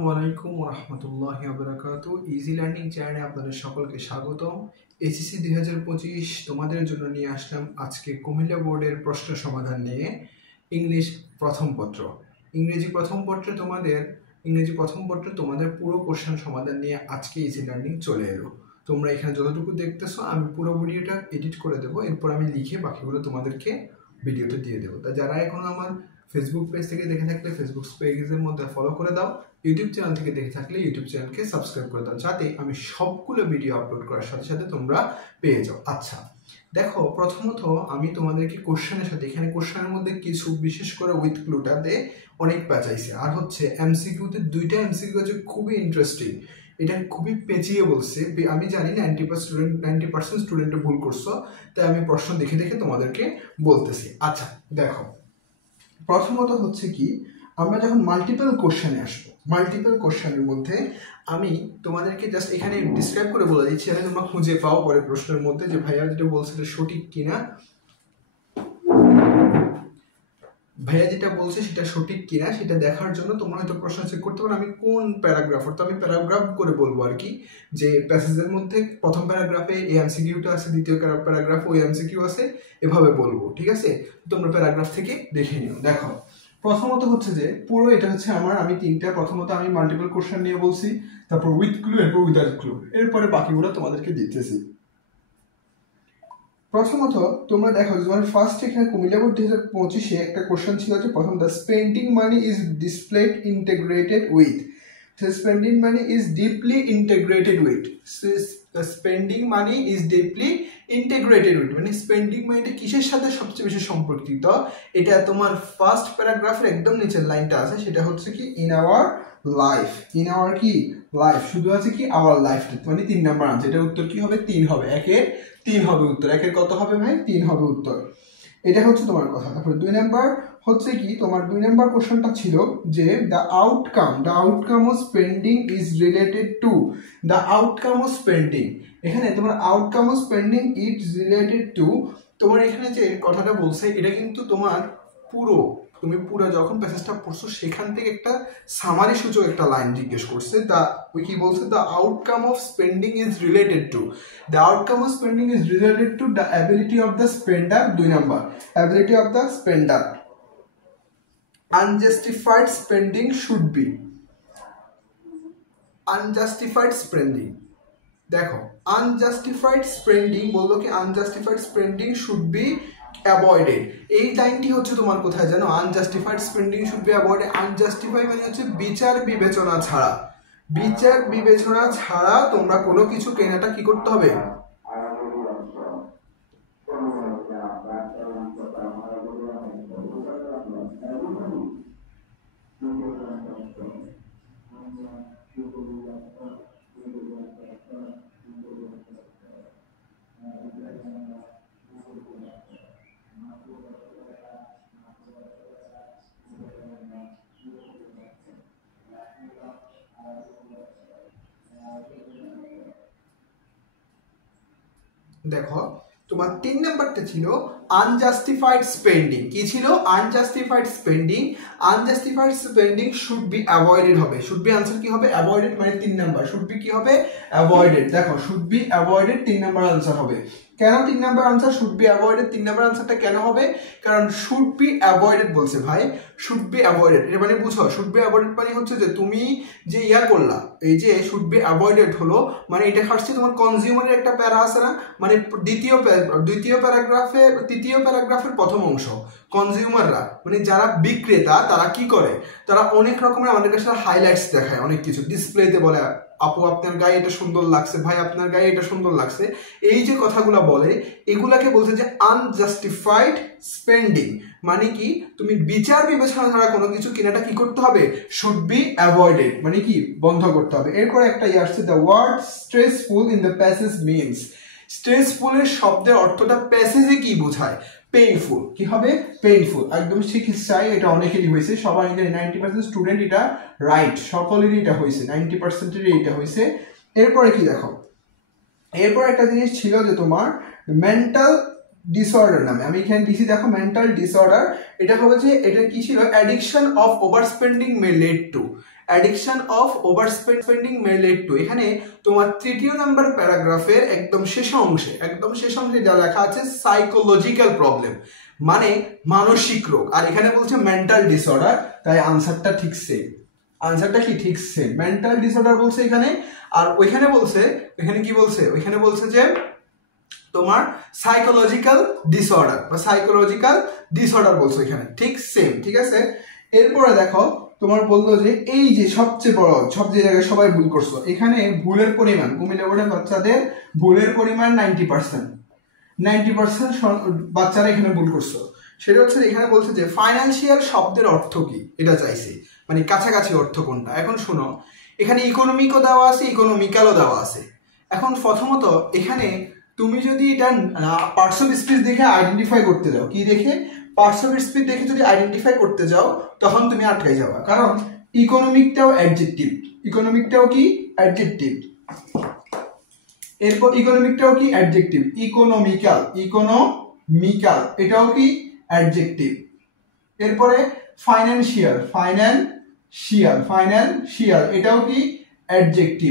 ওয়ালাইকুম রহমতুল্লাহি ওয়া বারাকাতুহু। ইজি লার্নিং চ্যানেলে আপনাদের সকলকে স্বাগতম। এইচএসসি 2025 তোমাদের জন্য নিয়ে আসলাম আজকে কুমিল্লা বোর্ডের প্রশ্ন সমাধান নিয়ে। ইংলিশ প্রথম পত্র, ইংরেজি প্রথম পত্র তোমাদের পুরো কোশ্চেন সমাধান নিয়ে আজকে ইজি লার্নিং চলে এলো। তোমরা এখানে যতটুকু দেখতেছো আমি পুরো ভিডিওটা এডিট করে দেবো, এরপর আমি লিখে বাকিগুলো তোমাদেরকে ভিডিওতে দিয়ে দেবো। তা যারা এখনো আমার ফেসবুক পেজ থেকে দেখে থাকলে ফেসবুক পেজের মধ্যে ফলো করে দাও, ইউটিউব চ্যানেল থেকে দেখে থাকলে ইউটিউব চ্যানেলকে সাবস্ক্রাইব করে দাও, যাতে আমি সবগুলো ভিডিও আপলোড করার সাথে সাথে তোমরা পেয়ে যাও। আচ্ছা দেখো, প্রথমত আমি তোমাদেরকে কোশ্চেনের সাথে, এখানে কোশ্চেনের মধ্যে কিছু বিশেষ করে উইথ ক্লুটাতে অনেক পেঁচাইছে, আর হচ্ছে এমসিকিউতে দুইটা এমসিকিউ হচ্ছে খুবই ইন্টারেস্টিং, এটা খুবই পেঁচিয়ে বলছে। আমি জানি 90% স্টুডেন্টে ভুল করছো, তাই আমি প্রশ্ন দেখে দেখে তোমাদেরকে বলতেছি। আচ্ছা দেখো, প্রথমত হচ্ছে কি, আমরা যখন মাল্টিপল কোশ্চেনে আসবো, মাল্টিপল কোশ্চেনের মধ্যে আমি তোমাদেরকে জাস্ট এখানে ডিসক্রাইব করে বলে দিচ্ছি, যাতে তোমরা খুঁজে পাও পরে প্রশ্নের মধ্যে যে ভাইয়া যেটা বলছে সঠিক কিনা, ভাইয়া যেটা বলছে সেটা সঠিক কিনা সেটা দেখার জন্য তোমরা হয়তো প্রশ্ন চেক করতে পারো আমি কোন প্যারাগ্রাফ, তো আমি প্যারাগ্রাফ করে বলবো আর কি, যে প্যাসেজের মধ্যে প্রথম প্যারাগ্রাফে এই এমসিকিউটা আছে, দ্বিতীয় প্যারাগ্রাফ ওই এমসিকিউ আছে, এভাবে বলবো। ঠিক আছে, তোমরা প্যারাগ্রাফ থেকে দেখে নিও। দেখো প্রথমত হচ্ছে যে পুরো এটা হচ্ছে আমি তিনটা, প্রথমত আমি মাল্টিপল কোশ্চেন নিয়ে বলছি, তারপর উইথ ক্লু, এরপর উইদাউট ক্লু, এরপরে বাকিগুলো তোমাদেরকে দিতেছি। প্রথমত তোমরা দেখো, তোমার ফার্স্ট এখানে কুমিল্লা বোর্ড 2025-এ একটা কোশ্চেন ছিল যে প্রথম, the spending money is displayed integrated with, spending money is deeply integrated with, spending money is deeply integrated with মানে স্পেন্ডিং মানিটা কিসের সাথে সবচেয়ে বেশি সম্পর্কিত, এটা তোমার ফার্স্ট প্যারাগ্রাফের একদম নিচের লাইনটা আছে, সেটা হচ্ছে কি in our life, in our কি লাইফ, শুধু আছে কি আওয়ার লাইফ, মানে 3 নাম্বার আনসার। এটার উত্তর কি হবে? 3 হবে, একের 3 হবে উত্তর। একের কত হবে ভাই? 3 হবে উত্তর। এটা হচ্ছে তোমার কথা। তারপরে 2 নাম্বার হচ্ছে কি, তোমার 2 নাম্বার কোশ্চেনটা ছিল যে the outcome of spending is related to, the outcome of spending, এখানে তোমার outcome of spending is related two, তোমার এখানে যে কথাটা বলছে এটা কিন্তু তোমার তুমি পুরো যখন প্যাসেজটা পড়ছো সেখান থেকে একটা সামারি সূচক একটা লাইন জিজ্ঞেস করছে, কি বলছে, the outcome of spending is related to, the outcome of spending is related to the ability of the spender. 2 number, ability of the spender, unjustified spending should be, unjustified spending, দেখো unjustified spending বললো কি, unjustified spending should be avoided, এই লাইনটি হচ্ছে তোমার কোথায় জানো, unjustified spending should be avoided. Unjustify মানে হচ্ছে বিচার বিবেচনা ছাড়া, বিচার বিবেচনা ছাড়া তোমরা কোনো কিছু কেনাটা কি করতে হবে, দেখো তোমার 3 নাম্বারটা ছিল আনজাস্টিফাইড স্পেন্ডিং। কি ছিল? Unjustified spending, unjustified spending should be avoided হবে, শুড বি আনসার কি হবে? অ্যাভয়েডেড, মানে 3 নাম্বার, শুড বি কি হবে? অ্যাভয়েডেড। দেখো should be avoided 3 number answer হবে। কেন 3 number answer should be avoided? 3 number আনসারটা কেন হবে? কারণ শুড বি অ্যাভয়েডেড বলছে ভাই, শুড বি অ্যাভয়েডেড, এর মানে বুঝো, শুড বি অ্যাভয়েডেড মানে হচ্ছে যে তুমি যে করলা, এই যে শুড বি অ্যাভয়েডেড হলো, মানে এটা খাচ্ছে তোমার কনজিউমারের একটা প্যারা আছে না, মানে তৃতীয় প্যারাগ্রাফের প্রথম অংশ, কনজিউমাররা মানে যারা বিক্রেতা তারা কি করে, তারা অনেক রকমের আমাদের কাছে হাইলাইটস দেখায়, অনেক কিছু ডিসপ্লেতে বলে, আপু আপনার গায়ে এটা সুন্দর লাগছে, ভাই আপনার গায়ে এটা সুন্দর লাগছে, এই যে কথাগুলো বলে এগুলাকে বলছে যে আনজাস্টিফাইড স্পেন্ডিং, মানে কি তুমি বিচার বিবেচনা ছাড়া কোনো কিছু কেনাটা কি করতে হবে? শুড বি অ্যাভয়েডেড, মানে কি বন্ধ করতে হবে। এরপর একটা আসছে, the word stressful in the passage means, স্ট্রেসফুলের শব্দের অর্থটা প্যাসেজে কি বোঝায়? পেইনফুল। কি হবে? পেইনফুল। একদম চিকিৎসায় এটা অনেকেরই হয়েছে, সবাই 90% স্টুডেন্ট এটা রাইট, সকলেরই এটা হয়েছে, 90%-এরই এটা হয়েছে। এরপরে কি দেখো, এরপর একটা জিনিস ছিল যে তোমার মেন্টাল ডিসঅর্ডার নামে, আমি এখানে দিছি দেখো মেন্টাল ডিসঅর্ডার, এটা হবে যে এটা কি ছিল, addiction of over spending may lead to, addiction of over spending may lead to, এখানে তোমার 3য় নাম্বার প্যারাগ্রাফের একদম শেষ অংশে যা লেখা আছে সাইকোলজিক্যাল প্রবলেম, মানে মানসিক রোগ, আর এখানে বলছে মেন্টাল ডিসঅর্ডার, তাই আনসারটা ঠিক সেম। আনসারটা কি ঠিক সেম, মেন্টাল ডিসঅর্ডার বলছে এখানে, আর ওইখানে বলছে, ওইখানে কি বলছে, ওইখানে বলছে যে তোমার সাইকোলজিক্যাল ডিসঅর্ডার বা সাইকোলজিক্যাল ডিসঅর্ডার বলছো এখানে, ঠিক সেম, ঠিক আছে। এরপরে দেখো তোমার বললো যে এই যে সবচেয়ে বড়, সব যে জায়গায় সবাই ভুল করছো, এখানে ভুলের পরিমাণ কুমিল্লা বোর্ডের বাচ্চাদের ভুলের পরিমাণ 90% বাচ্চারা এখানে ভুল করছো। সেটা হচ্ছে এখানে বলছে যে ফাইন্যান্সিয়াল শব্দের অর্থ কি, এটা চাইছে, মানে কাছাকাছি অর্থ কোনটা। এখন শোনো, এখানে ইকোনমিকও দেওয়া আছে, ইকোনমিক্যালও দেওয়া আছে। এখন প্রথমত এখানে তুমি যদি এটা পার্টস অফ স্পিচ দেখে আইডেন্টিফাই করতে যাও, কি দেখে, পার্টস অফ স্পিচ দেখে যদি আইডেন্টিফাই করতে যাও তখন তুমি আটকাই যাবা, কারণ ইকোনমিকটাও অ্যাডজেক্টিভ, ইকোনমিকটাও কি অ্যাডজেক্টিভ, এরপর ইকোনমিকটাও কি অ্যাডজেক্টিভ, ইকোনমিক্যাল এটাও কি অ্যাডজেক্টিভ। এরপরে ফাইন্যান্সিয়াল এটাও কি অ্যাডজেক্টিভ,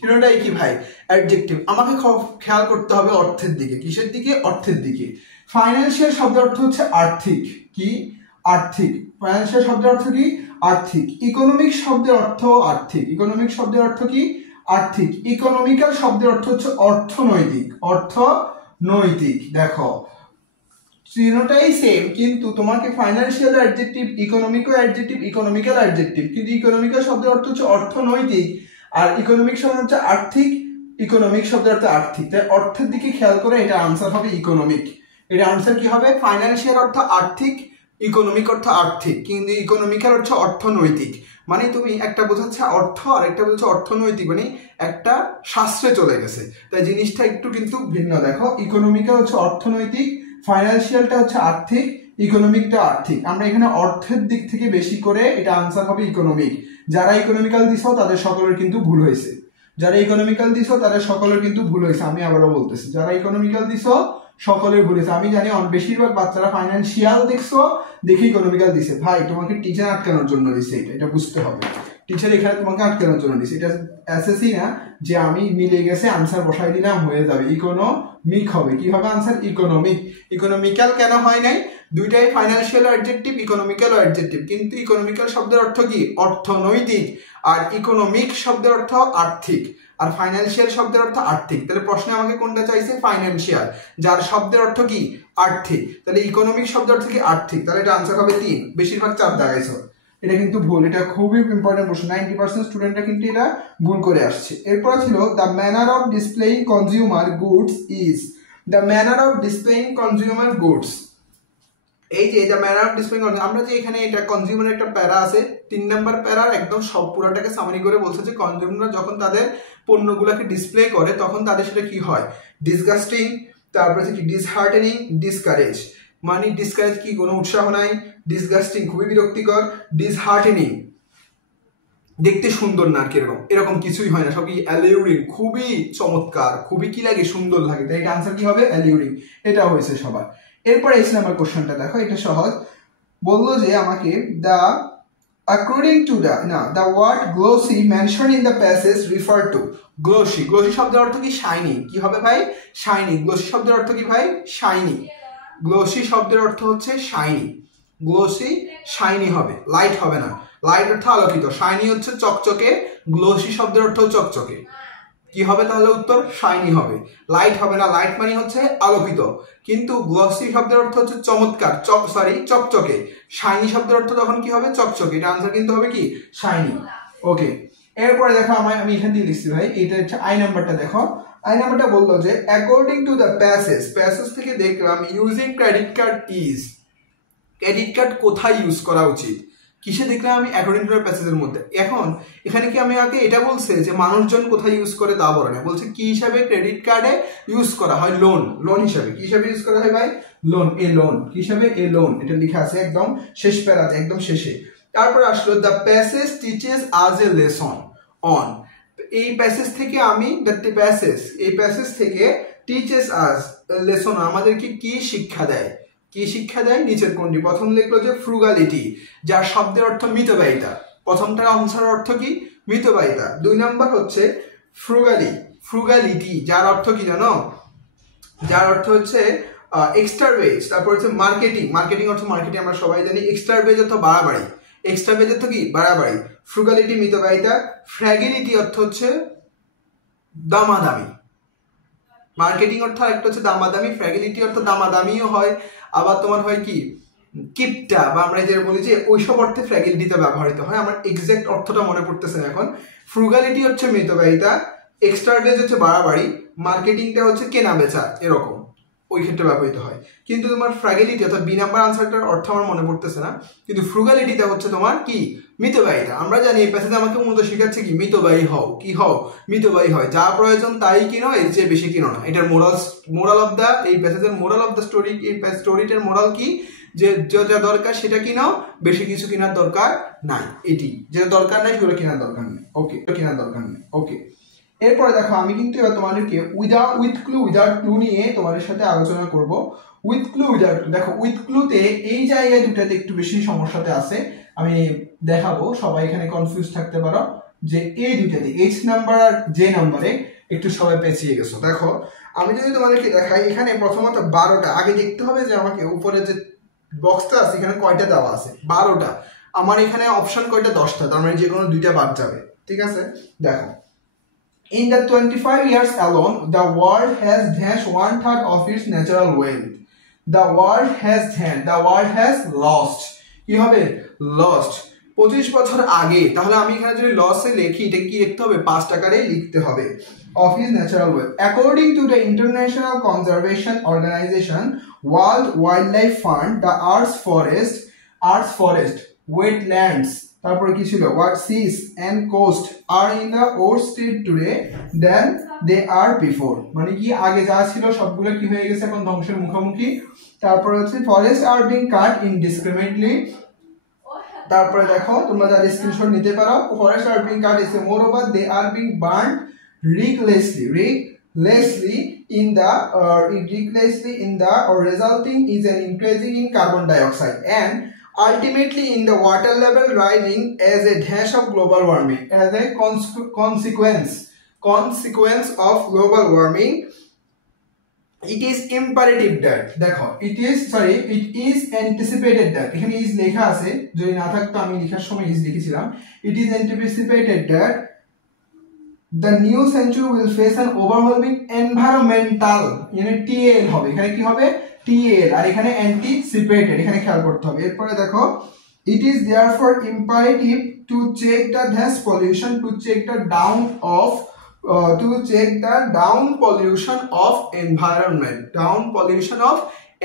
তিনটাই কি ভাই অ্যাডজেক্টিভ। আমাকে খেয়াল করতে হবে অর্থের দিকে, কিসের দিকে, অর্থের দিকে। ফাইন্যান্সিয়াল শব্দের অর্থ হচ্ছে আর্থিক, কি আর্থিক, ফাইন্যান্সিয়াল শব্দের অর্থ কি আর্থিক। ইকোনমিক শব্দের অর্থ আর্থিক, কি আর্থিক। ইকোনমিক্যাল শব্দের অর্থ হচ্ছে অর্থনৈতিক। দেখো তিনটাই সেম, কিন্তু তোমাকে ফাইন্যান্সিয়াল অ্যাডজেক্টিভ, ইকোনমিক্যাল অ্যাডজেক্টিভ, কিন্তু ইকোনমিক্যাল শব্দের অর্থ হচ্ছে অর্থনৈতিক, আর ইকোনমিক শব্দ হচ্ছে আর্থিক, ইকোনমিক শব্দের অর্থ আর্থিক। তাই অর্থের দিকে খেয়াল করে এটা আনসার হবে ইকোনমিক। এটা আনসার কি হবে, ফাইন্যান্সিয়াল অর্থ আর্থিক, ইকোনমিক অর্থ আর্থিক, কিন্তু ইকোনমিক্যাল অর্থ অর্থনৈতিক। মানে তুমি একটা বোঝাচ্ছে অর্থ আর একটা বোঝাচ্ছে অর্থনৈতিক, মানে একটা শাস্ত্রে চলে গেছে, তাই জিনিসটা একটু কিন্তু ভিন্ন। দেখো ইকোনমিক্যাল হচ্ছে অর্থনৈতিক, ফাইন্যান্সিয়ালটা হচ্ছে আর্থিক, ইকোনমিকটা আর্থিক। আমরা এখানে অর্থের দিক থেকে বেশি করে এটা আনসার হবে ইকোনমিক। যারা ইকোনমিক্যাল দিছো তাদের সকলের কিন্তু ভুল হয়েছে, আমি আবারও বলতেছি, যারা ইকোনমিক্যাল দিছো সকলের ভুল হয়েছে। আমি জানি বেশিরভাগ বাচ্চারা ফাইন্যান্সিয়াল দেখছো দেখে ইকোনমিক্যাল দিছে। ভাই তোমাকে টিচার আটকানোর জন্য দিছে, এটা বুঝতে হবে। টিচার এখানে তোমাকে আটকানোর জন্য দিছে, এটা এসএসসি না যে আমি মিলে গেছে আনসার বসাই দিলাম হয়ে যাবে। ইকোনমিক হবে, কি হবে আনসার ইকোনমিক। ইকোনমিক্যাল কেন হয় নাই, দুইটাই ফাইন্যান্সিয়াল অ্যাডজেক্টিভ, ইকোনমিক্যাল অ্যাডজেক্টিভ, কিন্তু ইকোনমিক্যাল শব্দের অর্থ কি অর্থনৈতিক, আর ইকোনমিক শব্দের অর্থ আর্থিক, আর ফাইন্যান্সিয়াল শব্দের অর্থ আর্থিক। তাহলে প্রশ্নে আমাকে কোনটা চাইছে, ফাইন্যান্সিয়াল, যার শব্দের অর্থ কি আর্থিক। তাহলে ইকোনমিক শব্দের অর্থ কি আর্থিক, তাহলে এটা আনসার হবে 3। বেশিরভাগ চাপ দেখাইছো, এটা কিন্তু ভুল, এটা খুবই ইম্পর্টেন্ট প্রশ্ন। 90% স্টুডেন্টরা কিন্তু এটা ভুল করে আসছে। এরপর ছিল the manner of displaying consumer goods is, the manner of displaying consumer goods. এই যে দ্য ম্যানার অফ ডিসপ্লেইং, আমরা যে এখানে এটা কনজিউমার একটা প্যারা আছে, 3 নাম্বার প্যারার একদম সব পুরোটাকে সামারি করে বলছে যে কনজিউমাররা যখন তাদের পণ্যগুলোকে ডিসপ্লে করে তখন তাদের সেটা কি হয়, ডিসগাস্টিং, তারপরে কি ডিসহার্টেনিং, ডিসকারেজ। মানে ডিসকারেজ কি কোনো উৎসাহ নাই, ডিসগাস্টিং খুবই বিরক্তিকর, ডিসহার্টেনিং দেখতে সুন্দর না, এরকম কিছুই হয় না, সবই অ্যালিউরিং, খুবই চমৎকার, খুবই কি লাগে সুন্দর লাগে। তাই এটা আনসার কি হবে অ্যালিউরিং, এটা হয়েছে সবার। এরপরে এসে আমার কোশ্চেনটা দেখো, এটা সহজ। বললো যে আমাকে the according to the word glossy mentioned in the passage refer to, glossy শব্দের অর্থ কি শাইনি, কি হবে ভাই শাইনি। গ্লোসি শব্দের অর্থ কি ভাই শাইনি, গ্লোসি শব্দের অর্থ হচ্ছে শাইনি, গ্লোসি শাইনি হবে, লাইট হবে না। লাইট অর্থ আলোকিত, শাইনি হচ্ছে চকচকে, গ্লোসি শব্দের অর্থ চকচকে। কি হবে তাহলে উত্তর শাইনি হবে, লাইট হবে না। লাইট মানে হচ্ছে আলোকিত, কিন্তু গ্লসি শব্দের অর্থ হচ্ছে চমৎকার, চকচকে। শাইনি শব্দের অর্থ তখন কি হবে চকচকে, এটা আনসার কিন্তু হবে কি শাইনি। ওকে, এরপরে দেখো আমি এখান দিয়ে লিখছি ভাই, এটা হচ্ছে আই নাম্বারটা। দেখো আই নাম্বারটা বললো যে অ্যাকর্ডিং টু দ্য প্যাসেজ থেকে দেখলাম using credit card is, credit card কোথায় ইউজ করা উচিত, কিসে দেখলাম আমি অ্যাকর্ডিং টু দ্য প্যাসেজের মধ্যে। এখন এখানে কি আমি আগে এটা বলছে যে মানুষজন কোথায় ইউজ করে তা বলে না, বলছে কি হিসাবে ক্রেডিট কার্ডে ইউজ করা হয়, লোন হিসাবে। কি হিসাবে ইউজ করা হয় ভাই লোন, কি হিসাবে লোন, এটা লেখা আছে একদম শেষ প্যারাতে, একদম শেষে। তারপর আসলো দ্য প্যাসেজ টিচেস আজ এ লেসন অন, এই প্যাসেজ থেকে আমি এই প্যাসেজ থেকে টিচেস আজ লেসন, আমাদেরকে কি শিক্ষা দেয়, কি শিক্ষা দেয়? নিচের কোনটি? প্রথম লিখলো যে ফ্রুগালিটি, যার শব্দের অর্থ মিতব্যয়িতা। প্রথমটার আনসার অর্থ কি? মিতব্যয়িতা। 2 নাম্বার হচ্ছে ফ্রুগালিটি, যার অর্থ কি জানো? যার অর্থ হচ্ছে এক্সট্রাভেজ। তারপর হচ্ছে মার্কেটিং অর্থ মার্কেটিং আমরা সবাই জানি। এক্সট্রাভেজ অর্থ বাড়াবাড়ি, এক্সট্রাভেজ অর্থ কি? বাড়াবাড়ি। ফ্রুগালিটি মিতব্যয়িতা। ফ্র্যাগিলিটি অর্থ হচ্ছে দামাদামি। মার্কেটিং অর্থ একটা হচ্ছে দামাদামি, ফ্র্যাগিলিটি অর্থ দামাদামিও হয়, আবার তোমার হয় কি কিপটা, বা আমরা যে বলি যে ওইসব অর্থে ফ্র্যাগিলিটিতে ব্যবহৃত হয়। আমার এক্সাক্ট অর্থটা মনে পড়তেছে না এখন। ফ্রুগালিটি হচ্ছে মিতব্যয়িতা, এক্সট্রাভেজ হচ্ছে বাড়াবাড়ি, মার্কেটিংটা হচ্ছে কেনা বেচা, এরকম ওই ক্ষেত্রে ব্যবহৃত হয়। কিন্তু তোমার ফ্র্যাগিলিটি অর্থাৎ বি নাম্বার আনসারটার অর্থ আমার মনে পড়তেছে না, কিন্তু ফ্রুগালিটিটা হচ্ছে তোমার কি? মিতব্যয়িতা। আমরা জানি এই প্যাসেজে আমাকে মূলত শেখাচ্ছে কি? মিতব্যয়ী হও। কি হও? মিতব্যয়ী হয়। যা প্রয়োজন তাই কিনো, এর চেয়ে বেশি কিনো না। এটার মোরাল অফ দ্য, এই প্যাসেজের মোরাল অফ দ্য স্টোরি, এই স্টোরিটার মোরাল কি? যে যা দরকার সেটা কিনাও, বেশি কিছু কেনার দরকার নাই। এটি যেটা দরকার নাই সেগুলো কেনার দরকার নেই। ওকে, কেনার দরকার নেই। ওকে, এরপরে দেখো আমি কিন্তু এবার তোমাদেরকে উইথ ক্লু উইদাউট ক্লু নিয়ে তোমাদের সাথে আলোচনা করব। উইথ ক্লু উইদাউট ক্লু, দেখো উইথ ক্লুতে এই জায়গায় দুটাতে একটু বেশি সমস্যাতে আছে, আমি দেখাবো। সবাই এখানে কনফিউজ থাকতে পারো যে এই দুটাতে এইচ নাম্বার আর জে নাম্বারে একটু সবাই পেঁচিয়ে গেছো। দেখো আমি যদি তোমাদেরকে দেখাই, এখানে প্রথমত 12টা, আগে দেখতে হবে যে আমাকে উপরে যে বক্সটা আছে এখানে কয়টা দেওয়া আছে? 12টা। আমার এখানে অপশন কয়টা? 10টা, তার মানে যে কোনো 2টা বাদ যাবে। ঠিক আছে, দেখো in the 25 years alone, the world has dashed 1/3 of its natural wealth. The world has lost. কি হবে? Lost. 25 বছর আগে, তাহলে আমি এখানে যদি লসে লিখি, এটা কি লিখতে হবে? 5 টাকারে লিখতে হবে। Of its natural wealth. According to the International Conservation Organization, World Wildlife Fund, the Earth's forest, wetlands, তারপরে কি ছিল? What seas and coast are in the worst state today than they are before. মানে কি আগে যা ছিল সবগুলো কি হয়ে গেছে? এখন ধ্বংসের মুখোমুখি। তারপরে হচ্ছে forests are being cut indiscriminately. তারপরে দেখো তোমরা যারা স্ক্রিনশট নিতে পারো, forests are being cut is moreover they are being burned recklessly in the or resulting is an increasing in carbon dioxide and ultimately in the water level rising as a dash of global warming. As a consequence of global warming, it is imperative that, দেখো it is anticipated that, এখানে is লেখা আছে, যদি না থাকতো আমি লেখার সময় is লিখেছিলাম। It is anticipated that the new century will face an overwhelming environmental, মানে TL হবে, এখানে কি হবে? TL, আর এখানে anticipated, এখানে খেয়াল করতে হবে। এরপরে দেখো it is therefore imperative to check the gas pollution, to check the down pollution of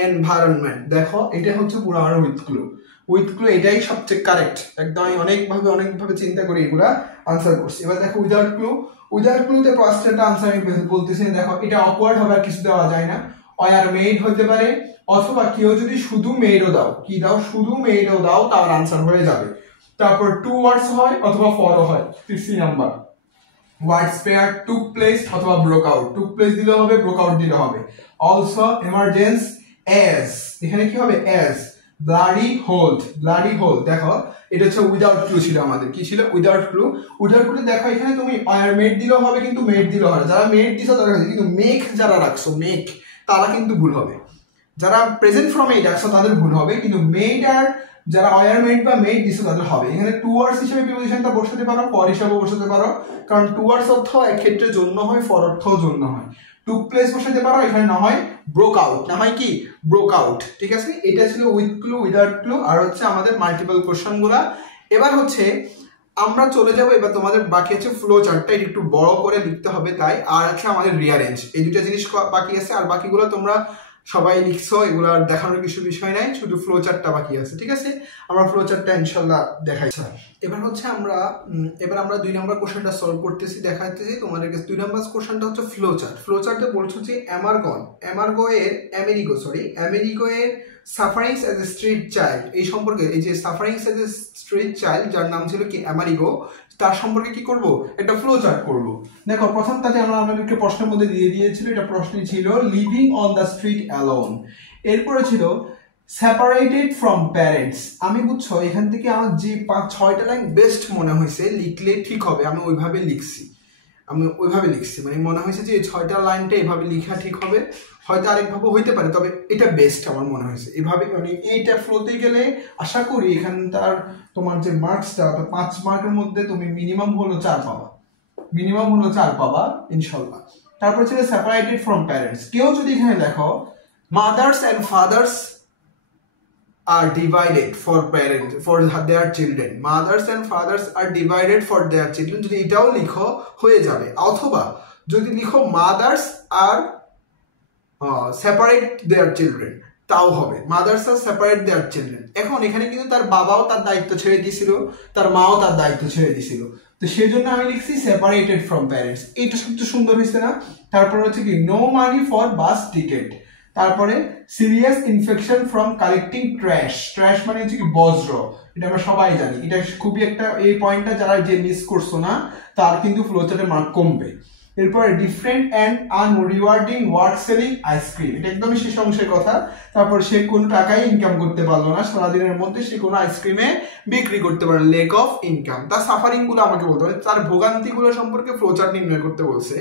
environment. দেখো এটা হচ্ছে পুরো আমার উইথ ক্লু এটাই সবচেয়ে কারেক্ট। একদম আমি অনেকভাবে চিন্তা করে এগুলা আনসার করছি। এবার দেখো উইদাউট ক্লুতে প্রশ্নটা আনসার আমি বলতেছি। দেখো এটা অকওয়ার্ড হবে, আর কিছু দেওয়া যায় না। অয়ার মেড হতে পারে, অথবা কেউ যদি শুধু মেডও দাও, কি দাও? শুধু মেডও দাও, তার আনসার হয়ে যাবে। তারপর 2 ওয়ার্ডস হয় অথবা 4ও হয়। 3 নাম্বার ওয়ার্ডস পেয়ার টুক প্লেস অথবা ব্রোক আউট। টুক প্লেস দিলে হবে, ব্রোক আউট দিলে হবে। অলসো এমার্জেন্স এস, এখানে কি হবে? এস। ব্লাডি হোল, দেখো এটা হচ্ছে উইদাউট ক্লু ছিল আমাদের। কি ছিল? Without clue. দেখো এখানে তুমি অয়ার মেড দিলেও হবে, কিন্তু মেড দিলেও হবে। যারা মেড দিছো তারা, কিন্তু মেক যারা রাখছো, মেক, তারা কিন্তু ভুল হবে। যারা প্রেজেন্ট ফর্মে রাখছো তাদের ভুল হবে, কিন্তু মেড আর যারা অয়ার মেড বা মেড দিছো তাদের হবে। এখানে 2 ওয়ার্ডস হিসেবে প্রিপোজিশনটা বসাতে পারো, ফর হিসেবেও বসাতে পারো, কারণ 2 ওয়ার্ডস অর্থ এক ক্ষেত্রে জন্য হয়, ফর অর্থও জন্য হয়। টুক প্লেস বসাতে পারো, এখানে না হয় ব্রোক আউট, না হয় কি? Broke out. ঠিক আছে, এটা ছিল উইথ ক্লু উইদাউট ক্লু, আর হচ্ছে আমাদের মাল্টিপল কোশ্চেন গুলা। এবার হচ্ছে আমরা চলে যাবো, এবার তোমাদের বাকি আছে ফ্লো চার্টটা একটু বড় করে লিখতে হবে তাই, আর আছে আমাদের রিয়ারেঞ্জ। এই দুটো জিনিস বাকি আছে, আর বাকিগুলো তোমরা সবাই লিখছো, এগুলো দেখানোর কিছু বিষয় নাই, শুধু ফ্লো চার্টটা বাকি আছে। ঠিক আছে, আমরা ফ্লো চার্টটা ইনশাল্লাহ দেখাইছি। এবার হচ্ছে আমরা 2 নম্বর কোশ্চেনটা সলভ করতেছি, দেখাইতেছি তোমাদেরকে। 2 নম্বর কোশ্চেনটা হচ্ছে ফ্লো চার্টে বলছো যে আমেরিগো এর sufferings as a street child, এই সম্পর্কে, এই যে sufferings as a street child যার নাম ছিল কি আমেরিগো, তার সম্পর্কে কি করব? একটা ফ্লো চার্ট করব। দেখো প্রথমটাতে আমাদেরকে প্রশ্নের মধ্যে দিয়ে দিয়েছিল, এটা প্রশ্নই ছিল living on the street alone. এরপরে ছিল সেপারেটেড ফ্রম প্যারেন্টস, আমি বুঝছো এখান থেকে আমার যে 5-6টা লাইন বেস্ট মনে হয়েছে, লিখলে ঠিক হবে আমি ওইভাবে লিখছি, মানে মনে হয়েছে যে এই 6টা লাইনটা এভাবে লেখা ঠিক হবে, হয়তো আরেকভাবে হইতে পারে, তবে এটা বেস্ট আমার মনে হয়েছে এভাবে। মানে এইটা ফ্লোতে গেলে আশা করি এখানটার তোমার যে মার্কসটা 5 মার্কের মধ্যে তুমি মিনিমাম হলো 4 পাবা ইনশাল্লাহ। তারপর ছিল সেপারেটেড ফ্রম প্যারেন্টস, কেউ যদি এখানে দেখো mother's and father's are divided for parents for their children, mothers and fathers are divided for their children, যদি এটাও লিখো হয়ে যাবে। অথবা যদি লিখো mothers are separate their children, তাও হবে mothers are separate their children। এখন এখানে কিন্তু তার বাবাও তার দায়িত্ব ছেড়ে দিয়েছিল, তার মাও তার দায়িত্ব ছেড়ে দিয়েছিল, তো সেই জন্য আমি লিখছি সেপারেটেড ফ্রম প্যারেন্টস, এইটা সবচেয়ে সুন্দর হয়েছে না। তারপর হচ্ছে কি no money for bus ticket, তারপরে serious infection from collecting trash মানে হচ্ছে কি বজ্র, এটা আমরা সবাই জানি, এটা খুবই একটা, এই পয়েন্টটা যারা যে মিস করছো না তার কিন্তু ফ্লোচার্টে মার্ক কমবে। এরপরে different and unrewarding work selling ice cream, এটা একদমই শেষ অংশের কথা। তারপর সে কোনো টাকাই ইনকাম করতে পারলো না, সারাদিনের মধ্যে সে কোনো আইসক্রিমে বিক্রি করতে পারে, লেক অফ ইনকাম। তার সাফারিং গুলো আমাকে বলতে হবে, তার ভোগান্তিগুলো সম্পর্কে ফ্লোচার্ট নির্ণয় করতে বলছে।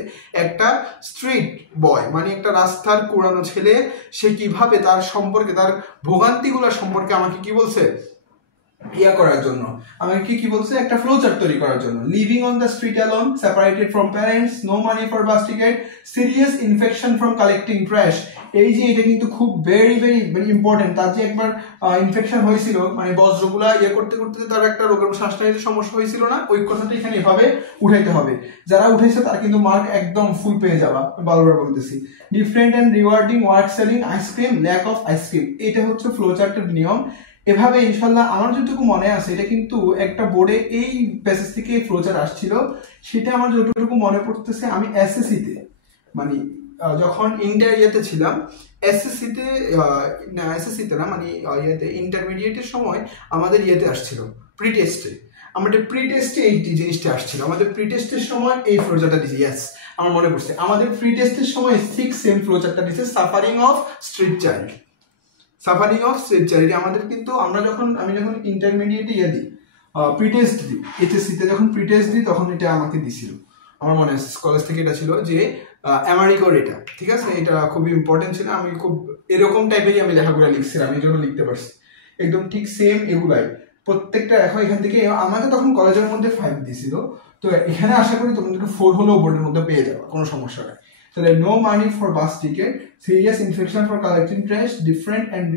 একটা স্ট্রিট বয় মানে একটা রাস্তার কুড়ানো ছেলে, সে কিভাবে তার সম্পর্কে তার ভোগান্তিগুলো সম্পর্কে আমাকে কি বলছে ইয়া করার জন্য, আমাকে কি বলছে একটা ফ্লোচার্ট তৈরি করার জন্য। Living on the street alone, separated from parents, no money for bus ticket, serious infection from collecting trash. এই যে এটা কিন্তু খুব ভেরি ইম্পর্টেন্ট, তার যে একবার ইনফেকশন হয়েছিল মানে বজ্রগুলা ইয়ে করতে করতে তার একটা রোগের শ্বাসনালীর সমস্যা হয়েছিল না, ওই কথাটা এখানে এভাবে উঠাইতে হবে। যারা উঠেছে তার কিন্তু মার্ক একদম ফুল পেয়ে যাবা, বারবার বলতেছি। Different and rewarding work selling ice cream, lack of ice cream, এটা হচ্ছে ফ্লোচার্টের নিয়ম। এভাবে ইনশাল্লাহ আমার যতটুকু মনে আছে, এটা কিন্তু একটা বোর্ডে এই প্যাসেজ থেকে ফ্লোচার্ট আসছিল, সেটা আমার যতটুকু মনে পড়তেছে আমি এসএসসিতে মানে যখন ইন্টারভিউতে ছিলাম, এসএসসিতে না মানে ইয়েতে ইন্টারমিডিয়েটের সময় আমাদের ইয়েতে আসছিল প্রি টেস্টে, আমাদের প্রি টেস্টে এই জিনিসটা আসছিল, আমাদের প্রি টেস্টের সময় এই ফ্লোচার্টটা দিয়েছে। ইয়েস আমার মনে পড়ছে, আমাদের প্রি টেস্টের সময় 6 সেম ফ্লোচার্টটা দিয়েছে, suffering of street child, suffering of street child. আমাদের কিন্তু আমি যখন ইন্টারমিডিয়েটে ইয়ে দিই প্রি টেস্ট দিই, এইচএসসিতে যখন প্রি টেস্ট দিই তখন এটা আমাকে দিছিল, আমার মনে আছে কলেজ থেকে এটা ছিল যে আমেরিকার এটা, ঠিক আছে, এটা খুবই ইম্পর্টেন্ট ছিল। আমি খুব এরকম টাইপেরই আমি লেখাগুলো লিখছিলাম, এই জন্য লিখতে পারছি একদম ঠিক সেম এগুলাই প্রত্যেকটা। এখন এখান থেকে আমাকে তখন কলেজের মধ্যে 5 দিয়েছিল, তো এখানে আশা করি তখন একটু 4 হলেও বোর্ডের মধ্যে পেয়ে যাবে, কোনো সমস্যা নেই। তাহলে no money for bus ticket, serious infection for collecting trash, different and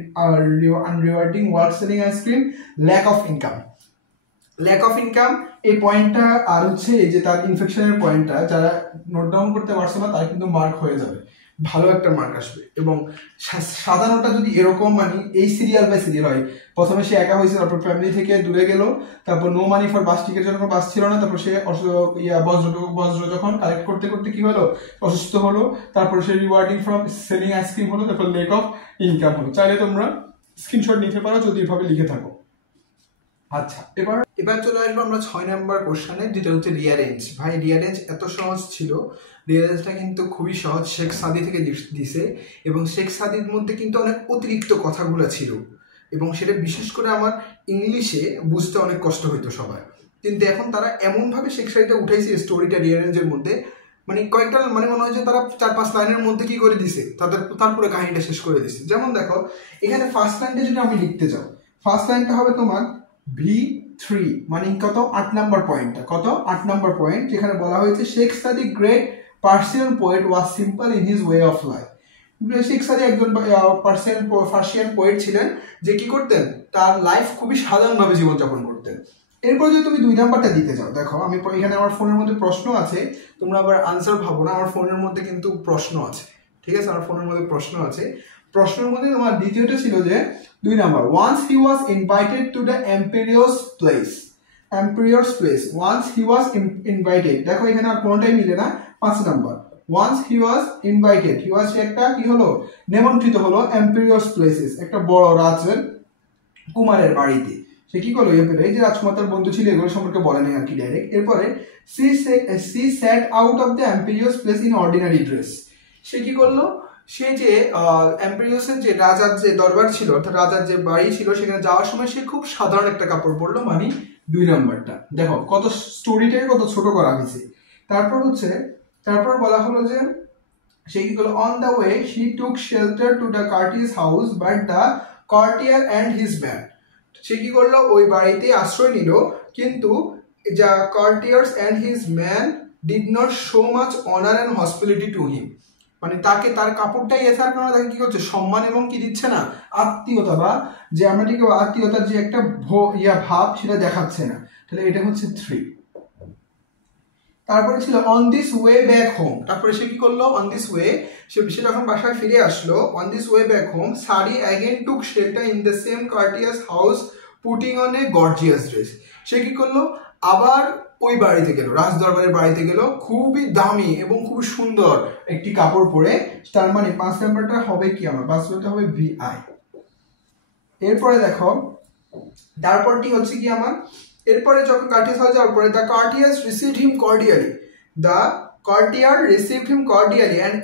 unrewarding work selling ice cream, lack of income. Lack of income এই পয়েন্টটা, আর হচ্ছে এই যে তার ইনফেকশনের পয়েন্টটা, যারা নোট ডাউন করতে পারছে না তার কিন্তু মার্ক হয়ে যাবে, ভালো একটা মার্ক আসবে। এবং সাধারণটা যদি এরকম মানে এই সিরিয়াল বাই সিরিয়াল হয়, প্রথমে সে একা হয়েছে, তারপর ফ্যামিলি থেকে দূরে গেল, তারপর no money for bus ticket যখন বাস ছিল না, তারপর সে বজ্র যখন কালেক্ট করতে করতে কি হলো অসুস্থ হলো, তারপর সে রিওয়ার্ডিং ফ্রম সেলিং আইসক্রিম হলো, তারপর লেক অফ ইনকাম হলো। চাইলে তোমরা স্ক্রিনশট নিতে পারো যদি এভাবে লিখে থাকো। আচ্ছা এবার চলে আসবো আমরা 6 নম্বর কোশ্চেনে, যেটা হচ্ছে রিয়ারেঞ্জ। ভাই রিয়ারেঞ্জ এত সহজ ছিল, রিয়ারেঞ্জটা কিন্তু খুবই সহজ, শেখ সাদি থেকে দিছে, এবং শেখ সাদির মধ্যে কিন্তু অনেক অতিরিক্ত কথাগুলো ছিল, এবং সেটা বিশেষ করে আমার ইংলিশে বুঝতে অনেক কষ্ট হইতো সবার, কিন্তু এখন তারা এমনভাবে শেখ সাদিটা উঠাইছে স্টোরিটা রিয়ারেঞ্জের মধ্যে, মানে কয়েকটা মানে মনে হয় যে তারা 4-5 লাইনের মধ্যে কি করে দিছে, তারপরে কাহিনীটা শেষ করে দিছে। যেমন দেখো এখানে ফার্স্ট লাইনটা যদি আমি লিখতে যাও, ফার্স্ট লাইনটা হবে তোমার V3 মানে কত 8 নাম্বার পয়েন্টটা, কত 8 নাম্বার পয়েন্ট, যেখানে বলা হয়েছে শেখ সাদি great Persian poet was simple in his way of life. Sheikh সাদি একজন পার্সিয়ান পোয়েট ছিলেন, যে কি করতেন তার লাইফ খুবই সাধারণভাবে জীবনযাপন করতেন। এরপর যদি তুমি 2 নাম্বারটা দিতে যাও, দেখো আমি এখানে আমার ফোনের মধ্যে প্রশ্ন আছে, তোমরা আবার আনসার ভাবো না, আমার ফোনের মধ্যে কিন্তু প্রশ্ন আছে, ঠিক আছে, আমার ফোনের মধ্যে প্রশ্ন আছে। প্রশ্নের মধ্যে তোমার দ্বিতীয়টা ছিল যে 2 number, once he was invited to the emperor's place, once he was invited, দেখো এখানে আর কোনটাই মিলে না। 5 number, once he was invited, he was একটা কি হলো নিমন্ত্রিত হলো, emperor's places একটা বড় রাজের কুমারের বাড়িতে, সে কি করলো এই যে রাজকুমার বন্ধু ছিল এগুলো সম্পর্কে বলে নাই আর কি ডাইরেক্ট। এরপরে she set out of the emperor's place in ordinary dress, সে কি করলো সে যে এম্পেরিয়াসের যে রাজার যে দরবার ছিল অর্থাৎ রাজার যে বাড়ি ছিল সেখানে যাওয়ার সময় সে খুব সাধারণ একটা কাপড় পরলো, মানে 2 নাম্বারটা। দেখো কত স্টোরিটাকে কত ছোট করা হয়েছে। তারপর বলা হলো যে সে কি করলো, on the way he took shelter to the courtier's house but the courtier and his man. সে কি করলো, ওই বাড়িতে আশ্রয় নিল, কিন্তু যা courtiers and his man did not show much honour and hospitality to him, মানে তাকে তার কাপড়টাই এছাড়া কারণে তাকে কি করছে, সম্মান এবং কি দিচ্ছে না, আত্মীয়তা, বা যে আমরা ঠিক আত্মীয়তার যে একটা ভাব সেটা দেখাচ্ছে না। তাহলে এটা হচ্ছে 3। তারপরে ছিল on this way back home. তারপরে সে কি করলো, অন দিস ওয়ে সে যখন বাসায় ফিরে আসলো, on this way back home সারি again took shelter in the same courtier's house putting on a gorgeous dress. সে কি করলো, আবার ওই বাড়িতে গেল, রাজদরবারের বাড়িতে গেল, খুবই দামি এবং খুব সুন্দর একটি কাপড় পরে। তার মানে 5 নাম্বারটা হবে কি, আমার 5 নাম্বারটা হবে VI। এরপরে দেখো তারপরটি হচ্ছে কি আমার, এরপরে যখন কার্টিয়াস হয়ে যাওয়ার পরে the courtiers received him cordially, the courtier received him cordially and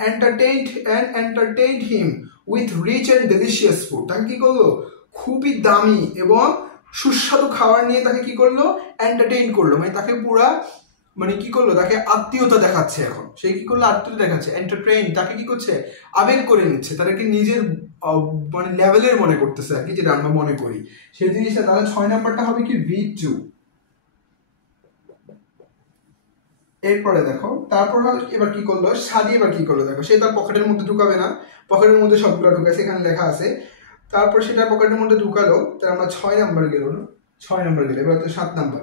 entertained him with rich and delicious food. তাকে কি করলো, খুবই দামি এবং সুস্বাদু খাবার নিয়ে তাকে কি করলো, এন্টারটেইন করলো, মানে তাকে পুরা মানে কি করলো, তাকে আত্মীয়তা দেখাচ্ছে। এখন সে কি করলো, আত্মীয়তা দেখাচ্ছে, এন্টারটেইন, তাকে কি করছে, আবেগ করে নিচ্ছে, তাদেরকে নিজের মানে লেভেলের মনে করতেছে আর কি, যেটা আমরা মনে করি সেই জিনিসটা। তাহলে 6 নাম্বারটা হবে কি V2। এরপরে দেখো তারপর এবার কি করলো সাদি, এবার কি করলো দেখো, সে তার পকেটের মধ্যে ঢুকাবে না, পকেটের মধ্যে সবগুলো ঢুকাছে, এখানে লেখা আছে। তারপর সেটা পকেটের মধ্যে ঢুকালো, তার আমরা 6 নাম্বার গেল না, 6 নাম্বার গেল। এবার তো 7 নাম্বার।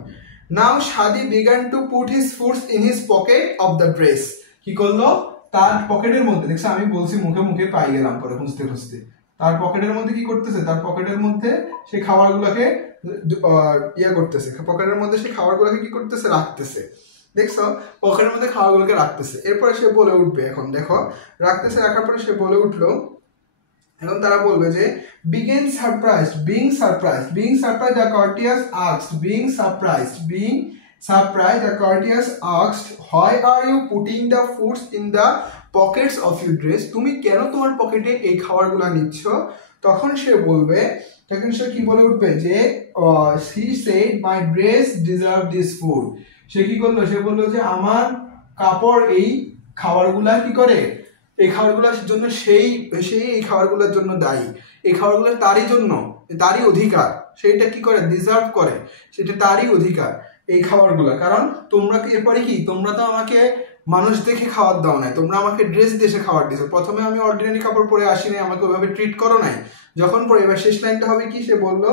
নাও সাদি began to put his foods in his pocket of the dress. কি করলো, তার পকেটের মধ্যে, দেখছো আমি বলছি মুখে মুখে পাই গেলাম পরে খুঁজতে খুঁজতে, তার পকেটের মধ্যে কি করতেছে, তার পকেটের মধ্যে সেই খাবারগুলোকে করতেছে, পকেটের মধ্যে সেই খাবারগুলোকে কি করতেছে, রাখতেছে। দেখছো পকেটের মধ্যে খাবারগুলোকে রাখতেছে। এরপরে সে বলে উঠবে, এখন দেখো রাখতেছে, রাখার পরে সে বলে উঠলো, এখন তারা বলবে যে being surprised the courtiers asked, the courtiers asked, why are you putting the foods in the pockets of your dress? তুমি কেন তোমার পকেটে এই খাবারগুলো নিচ্ছ? তখন সে বলবে, তখন সে কি বলে উঠবে যে he said my dress deserve this food. সে কি করলো, সে বললো যে আমার কাপড় এই খাবারগুলা কি করে, এই খাবারগুলোর জন্য সেই এই খাবারগুলোর জন্য দায়ী, এই খাবারগুলো তারই জন্য, তারই অধিকার, সেইটা কি করে, ডিজার্ভ করে, সেটা তারই অধিকার এই খাবারগুলো। কারণ তোমরা কি এরপরে কি, তোমরা তো আমাকে মানুষ দেখে খাবার দাও নাই, তোমরা আমাকে ড্রেস দিয়ে খাবার দিয়েছো। প্রথমে আমি অর্ডিনারি কাপড় পরে আসি নাই, আমাকে ওইভাবে ট্রিট করো নাই। যখন পরে এবার শেষ লাইনটা হবে কি, সে বললো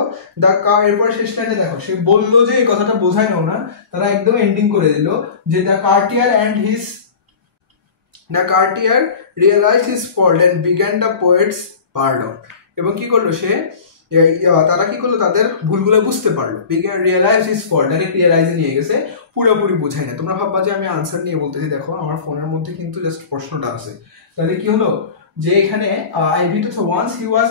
এরপরে শেষ লাইনে দেখো সে বললো যে এই কথাটা বোঝায় নাও না, তারা একদম এন্ডিং করে দিল যে the Cartier realized his fault and began the poet's pardon. এবং কি করলো সে, তারা কি করলো, তাদের ভুলগুলো বুঝতে পারলো, রিয়েলাইজ হিজ ফল্ট, ডাইরেক্ট রিয়েলাইজে নিয়ে গেছে, পুরোপুরি বুঝাই না। তোমরা ভাববা যে আমি আনসার নিয়ে বলতেছি, দেখো আমার ফোনের মধ্যে কিন্তু জাস্ট প্রশ্নটা আছে। তাহলে কি হলো যে এখানে once he was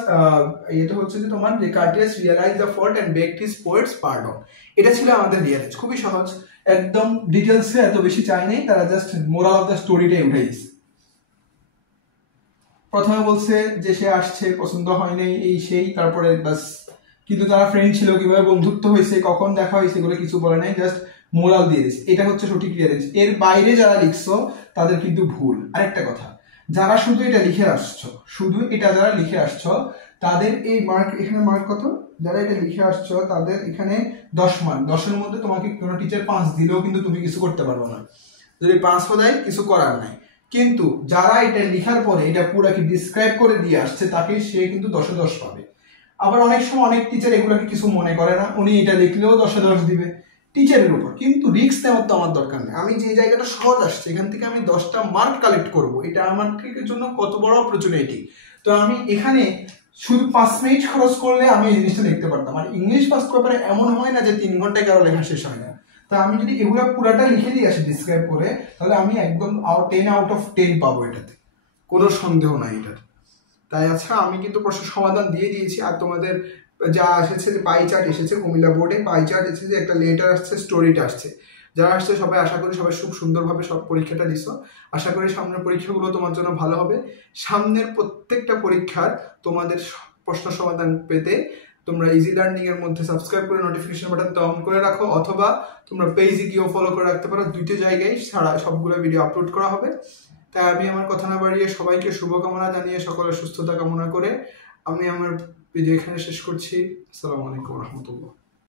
এটা হচ্ছে যে তোমার courtiers realize the fault and begged his poet's pardon. এটা ছিল আমাদের রিয়েলাইজ, খুবই সহজ, একদম ডিটেলসে এত বেশি চাই নাই, তারা জাস্ট মোরাল অফ দ্য স্টোরিটাই উঠে দিচ্ছে। প্রথমে বলছে যে সে আসছে, পছন্দ হয় নাই, এই সেই, তারপরে বাস, কিন্তু তারা ফ্রেন্ড ছিল, কিভাবে বন্ধুত্ব হয়েছে, কখন দেখা হয়েছে, এগুলো কিছু বলে নাই, জাস্ট মোরাল দিয়ে দিচ্ছে। এটা হচ্ছে সঠিক রিয়েলাইজ। এর বাইরে যারা লিখছো তাদের কিন্তু ভুল। আরেকটা কথা, যারা শুধু এটা লিখে আসছো, তাদের এই মার্ক, এখানে মার্ক কত, যারা এটা লিখে আসছো তাদের এখানে 10 মার্ক। 10-এর মধ্যে তোমাকে কোনো টিচার 5 দিলেও কিন্তু তুমি কিছু করতে পারবো না, যদি 5 দেয় কিছু করার নাই। কিন্তু যারা এটা লেখার পরে এটা পুরাকে ডিসক্রাইব করে দিয়ে আসছে, তাকে সে কিন্তু 10-এ 10 পাবে। আবার অনেক সময় অনেক টিচার এগুলোকে কিছু মনে করে না, উনি এটা লিখলেও 10-এ 10 দিবে টিচারের উপর। কিন্তু রিস্ক নেওয়ার তো আমার দরকার নেই, আমি যে জায়গাটা সহজ আসছে এখান থেকে আমি 10টা মার্ক কালেক্ট করব, এটা আমার জন্য কত বড় অপরচুনিটি। তো আমি এখানে শুধু 5 মিনিট খরচ করলে আমি এই জিনিসটা লিখতে পারতাম। আর ইংলিশ ফার্স্ট পেপারে এমন হয় না যে 3 ঘন্টায় কারো লেখা শেষ হয় না। তা আমি যদি এগুলো পুরাটা লিখে দিয়ে আসি ডিসক্রাইব করে, তাহলে আমি একদম 10 আউট অফ 10 পাবো, এটাতে কোনো সন্দেহ নাই এটার। তাই আচ্ছা, আমি কিন্তু প্রশ্নের সমাধান দিয়ে দিয়েছি। আর তোমাদের যা এসেছে যে পাই চার্ট এসেছে, কুমিল্লা বোর্ডে পাই চার্ট এসেছে, একটা লেটার আসছে, স্টোরিটা আসছে। যারা আসছে সবাই আশা করি সবাই খুব সুন্দরভাবে সব পরীক্ষাটা দিছো। আশা করি সামনের পরীক্ষাগুলো তোমার জন্য ভালো হবে। সামনের প্রত্যেকটা পরীক্ষার তোমাদের প্রশ্ন সমাধান পেতে তোমরা ইজি লার্নিং এর মধ্যে সাবস্ক্রাইব করে নোটিফিকেশন বাটনটা অন করে রাখো, অথবা তোমরা পেজে গিয়েও ফলো করে রাখতে পারো। দুটো জায়গায় সারা সবগুলো ভিডিও আপলোড করা হবে। তাই আমি আমার কথা না বাড়িয়ে সবাইকে শুভকামনা জানিয়ে সকলের সুস্থতা কামনা করে আমি আমার ভিডিও এখানে শেষ করছি। আসসালামু আলাইকুম রহমতুল্লাহ।